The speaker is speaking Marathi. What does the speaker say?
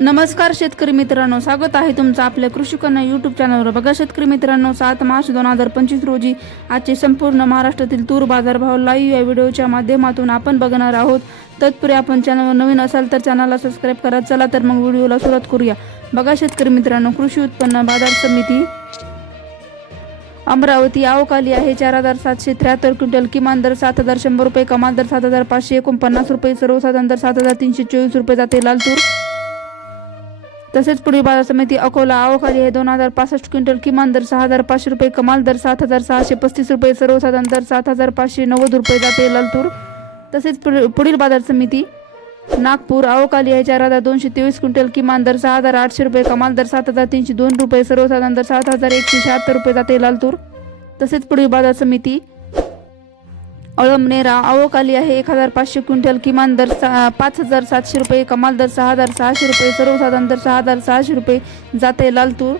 नमस्कार शेतकरी मित्रांनो स्वागत आहे तुमचं आपल्या कृषी कन्या यूट्यूब चॅनलवर बघा शेतकरी मित्रांनो सात मार्च दोन हजार पंचवीस रोजी आजचे संपूर्ण महाराष्ट्रातील तूर बाजारभाव लाईव्ह या व्हिडिओच्या माध्यमातून आपण बघणार आहोत. तत्पूर्वी आपण चॅनलवर नवीन असाल तर चॅनलला सबस्क्राईब करा. चला तर मग व्हिडिओला सुरुवात करूया. बघा शेतकरी मित्रांनो कृषी उत्पन्न बाजार समिती अमरावती आवकाली आहे. चार हजार सातशे त्र्याहत्तर क्विंटल किमान दर सात हजार शंभर रुपये कमाल दर सात हजार पाचशे एकोणपन्नास रुपये सर्वसाधारण दर सात हजार तीनशे चोवीस रुपये जाते लाल तूर. तसेच पुढील बाजार समिती अकोला आवकाली आहे दोन हजार पासष्ट क्विंटल किमान दर सहा हजार पाचशे रुपये कमाल दर सात हजार सहाशे पस्तीस रुपये सर्वसाधारण दर सात हजार पाचशे नव्वद रुपये जाते लालतूर. तसेच पुढील- पुढील बाजार समिती नागपूर आवकाली आहे चार हजार दोनशे तेवीस क्विंटल किमान दर सहा हजार आठशे रुपये कमाल दर सात हजार तीनशे दोन रुपये सर्वसाधारण दर सात हजार एकशे शहात्तर रुपये जाते लालतूर. तसेच पुढील बाजार समिती अळमनेरा आवक आहे एक हजार पाचशे क्विंटल किमान दर सा पाच हजार सातशे रुपये कमाल दर सहा हजार सहाशे रुपये सर्वसाधारण दर सहा हजार सहाशे रुपये जाते लालतूर.